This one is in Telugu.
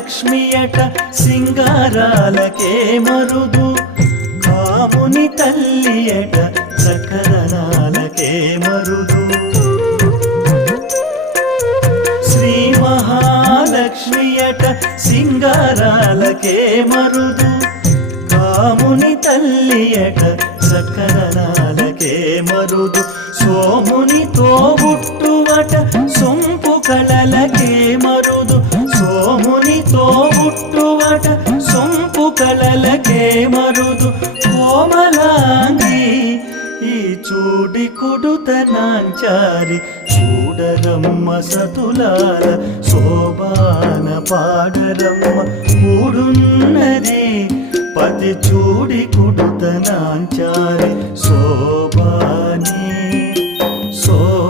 మహాలక్ష్మియట సింగారాలకే మరుదు కాముని తల్లియట చకరణాలకే మరుదు శ్రీ మహాలక్ష్మియట సింగారాలకే మరుదు కాముని తల్లియట చకరణాలకే మరుదు సోమునితో బుట్టువట సొంపు కళలకే మరుదు సోమునితో బుట్టువట సొంపు కళలకే మరుదు కోమలాంగి ఈ చూడి కుడుతనాంచారి చూడరమ్మ సతులాల శోభాన పాడరమ్మ మూడున్నది పతి చూడి కుడుతనాంచారి శోభాని